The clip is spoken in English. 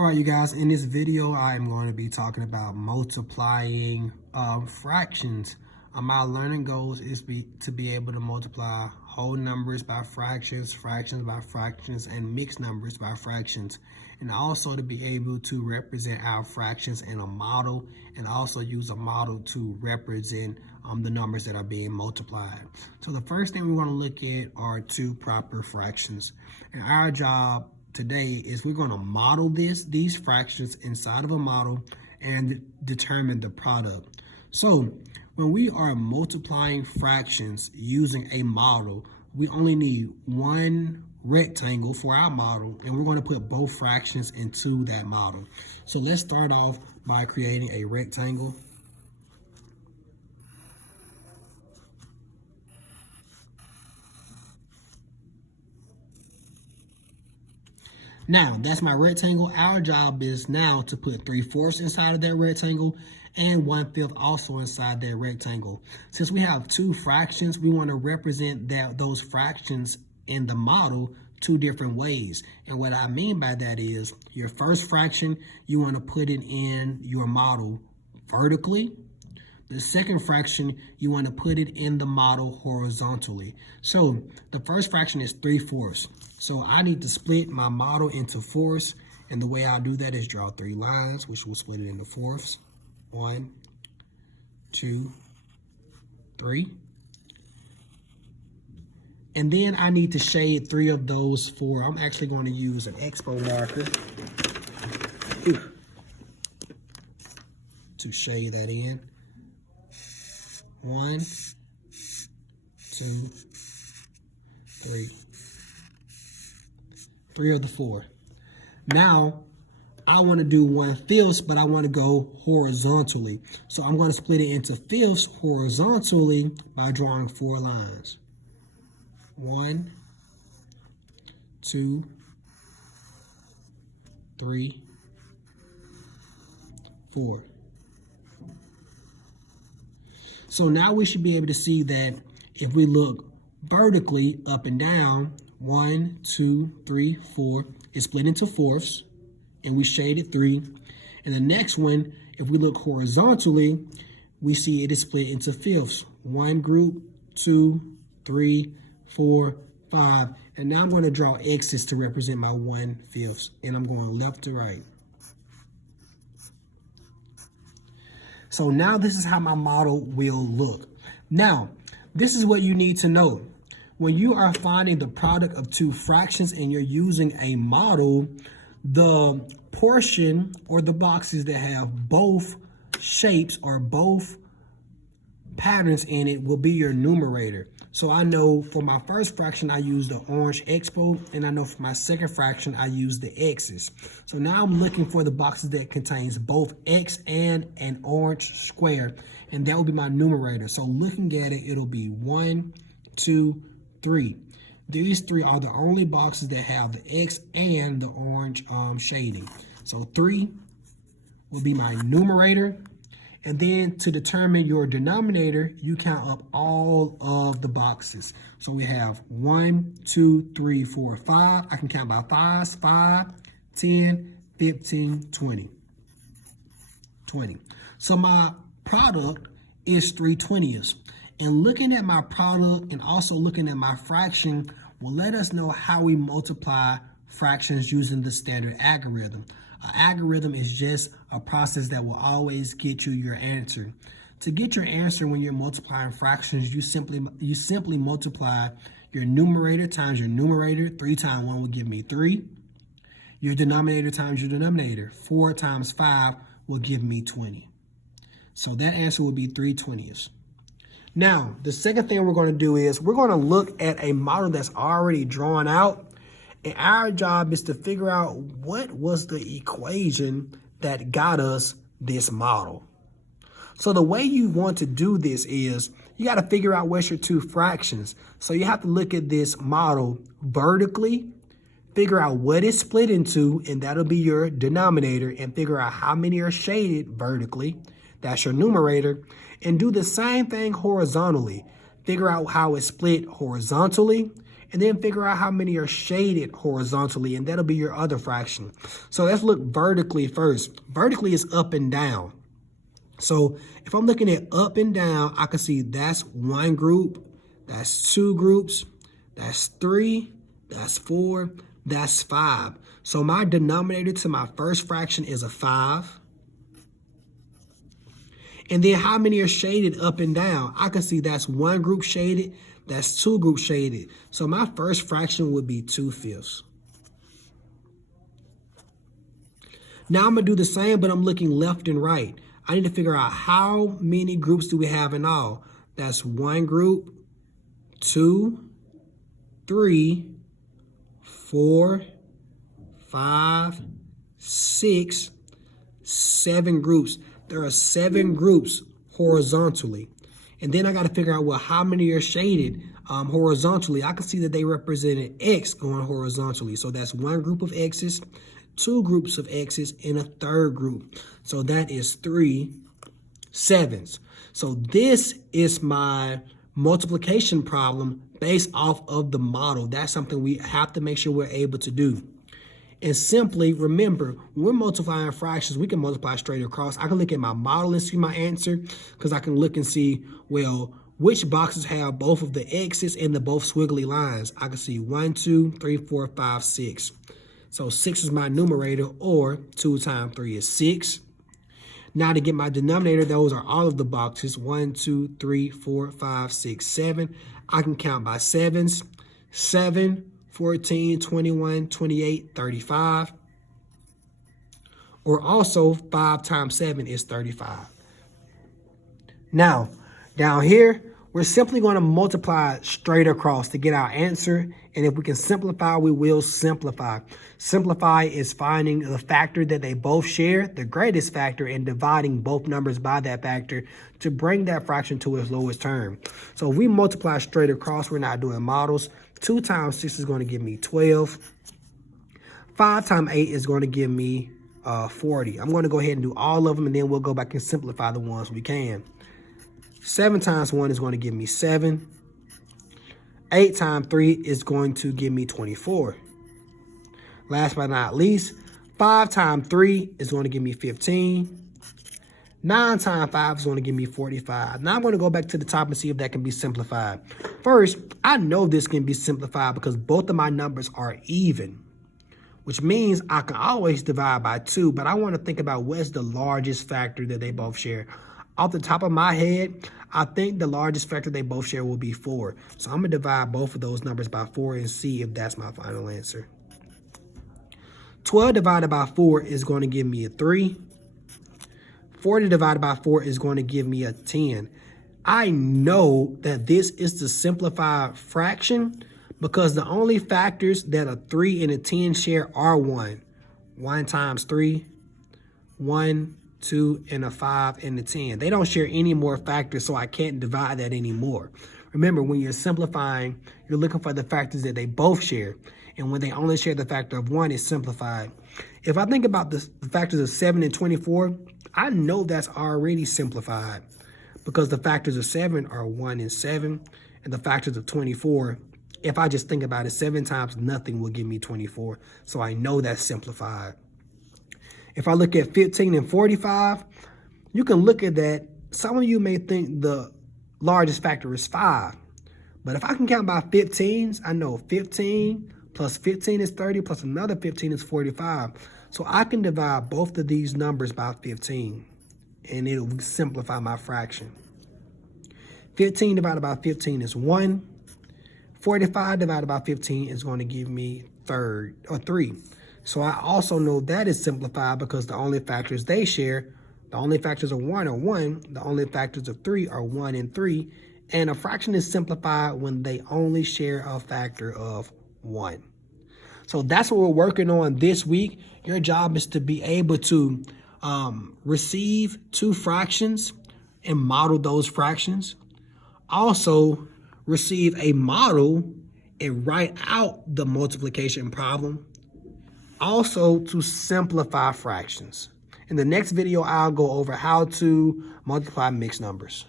All right, you guys, in this video, I am going to be talking about multiplying fractions. My learning goals is to be able to multiply whole numbers by fractions, fractions by fractions, and mixed numbers by fractions. And also to be able to represent our fractions in a model and also use a model to represent the numbers that are being multiplied. So the first thing we want to look at are two proper fractions. And our job today is we're going to model these fractions inside of a model and determine the product. So when we are multiplying fractions using a model, we only need one rectangle for our model, and we're going to put both fractions into that model. So let's start off by creating a rectangle. Now, that's my rectangle. Our job is now to put 3/4 inside of that rectangle and 1/5 also inside that rectangle. Since we have two fractions, we want to represent those fractions in the model two different ways. And what I mean by that is your first fraction, you want to put it in your model vertically. The second fraction, you want to put it in the model horizontally. So the first fraction is 3/4. So I need to split my model into fourths. And the way I'll do that is draw 3 lines, which will split it into fourths. 1, 2, 3. And then I need to shade 3 of those 4. I'm actually going to use an expo marker to shade that in. 1, 2, 3. 3 of the 4. Now, I want to do 1/5, but I want to go horizontally. So I'm going to split it into fifths horizontally by drawing 4 lines. 1, 2, 3, 4. So now we should be able to see that if we look vertically up and down, 1, 2, 3, 4 is split into fourths, and we shaded 3. And the next one, if we look horizontally, we see it is split into fifths. 1 group, 2, 3, 4, 5. And now I'm going to draw X's to represent my 1/5, and I'm going left to right. So now this is how my model will look. Now, this is what you need to know. When you are finding the product of two fractions and you're using a model, the portion or the boxes that have both shapes or both patterns in it will be your numerator. So I know for my first fraction, I use the orange expo, and I know for my second fraction, I use the X's. So now I'm looking for the boxes that contains both X and an orange square, and that will be my numerator. So looking at it, it'll be 1, 2, 3. These 3 are the only boxes that have the X and the orange shading. So 3 will be my numerator. And then to determine your denominator, you count up all of the boxes. So we have 1, 2, 3, 4, 5. I can count by 5s, 5, 10, 15, 20. 20. So my product is 3/20. And looking at my product and also looking at my fraction will let us know how we multiply fractions using the standard algorithm. An algorithm is just a process that will always get you your answer. To get your answer when you're multiplying fractions, you simply multiply your numerator times your numerator. 3 times 1 will give me 3. Your denominator times your denominator. 4 times 5 will give me 20. So that answer will be 3/20. Now, the second thing we're going to do is we're going to look at a model that's already drawn out. And our job is to figure out what was the equation that got us this model. So the way you want to do this is you got to figure out what's your two fractions. So you have to look at this model vertically, figure out what it's split into, and that'll be your denominator, and figure out how many are shaded vertically. That's your numerator. And do the same thing horizontally. Figure out how it's split horizontally, and then figure out how many are shaded horizontally, and that'll be your other fraction. So let's look vertically first. Vertically is up and down. So if I'm looking at up and down, I can see that's one group, that's two groups, that's three, that's four, that's five. So my denominator to my first fraction is a 5. And then how many are shaded up and down? I can see that's one group shaded, that's two groups shaded. So my first fraction would be 2/5. Now I'm going to do the same, but I'm looking left and right. I need to figure out how many groups do we have in all. That's one group, 2, 3, 4, 5, 6, 7 groups. There are 7 groups horizontally. And then I got to figure out, well, how many are shaded horizontally. I can see that they represented X going horizontally. So that's one group of X's, 2 groups of X's, and a third group. So that is 3 7s. So this is my multiplication problem based off of the model. That's something we have to make sure we're able to do. And simply remember, when we're multiplying fractions, we can multiply straight across. I can look at my model and see my answer, because I can look and see, well, which boxes have both of the X's and the both squiggly lines. I can see 1, 2, 3, 4, 5, 6. So 6 is my numerator, or 2 times 3 is 6. Now to get my denominator, those are all of the boxes. 1, 2, 3, 4, 5, 6, 7. I can count by 7s. 7, 14, 21, 28, 35. Or also 5 times 7 is 35. Now, down here, we're simply going to multiply straight across to get our answer. And if we can simplify, we will simplify. Simplify is finding the factor that they both share, the greatest factor, and dividing both numbers by that factor to bring that fraction to its lowest term. So if we multiply straight across, we're not doing models. 2 times 6 is going to give me 12. 5 times 8 is going to give me 40. I'm going to go ahead and do all of them, and then we'll go back and simplify the ones we can. 7 times 1 is going to give me 7. 8 times 3 is going to give me 24. Last but not least, 5 times 3 is going to give me 15. 9 times 5 is going to give me 45. Now I'm going to go back to the top and see if that can be simplified. First, I know this can be simplified because both of my numbers are even, which means I can always divide by 2, but I want to think about what's the largest factor that they both share. Off the top of my head, I think the largest factor they both share will be 4. So I'm going to divide both of those numbers by 4 and see if that's my final answer. 12 divided by 4 is going to give me a 3. 40 divided by 4 is going to give me a 10. I know that this is the simplified fraction because the only factors that a 3 and a 10 share are 1. 1 times 3, 1, 2, and a 5, and a 10. They don't share any more factors, so I can't divide that anymore. Remember, when you're simplifying, you're looking for the factors that they both share. And when they only share the factor of 1, it's simplified. If I think about the factors of 7 and 24, I know that's already simplified because the factors of 7 are 1 and 7, and the factors of 24, if I just think about it, 7 times nothing will give me 24. So I know that's simplified. If I look at 15 and 45, you can look at that. Some of you may think the largest factor is 5. But if I can count by 15s, I know 15 plus 15 is 30 plus another 15 is 45. So I can divide both of these numbers by 15, and it will simplify my fraction. 15 divided by 15 is 1. 45 divided by 15 is going to give me 3. So I also know that is simplified because the only factors they share, the only factors of 1 are 1, the only factors of 3 are 1 and 3, and a fraction is simplified when they only share a factor of 1. So that's what we're working on this week. Your job is to be able to receive 2 fractions and model those fractions. Also, receive a model and write out the multiplication problem. Also, to simplify fractions. In the next video, I'll go over how to multiply mixed numbers.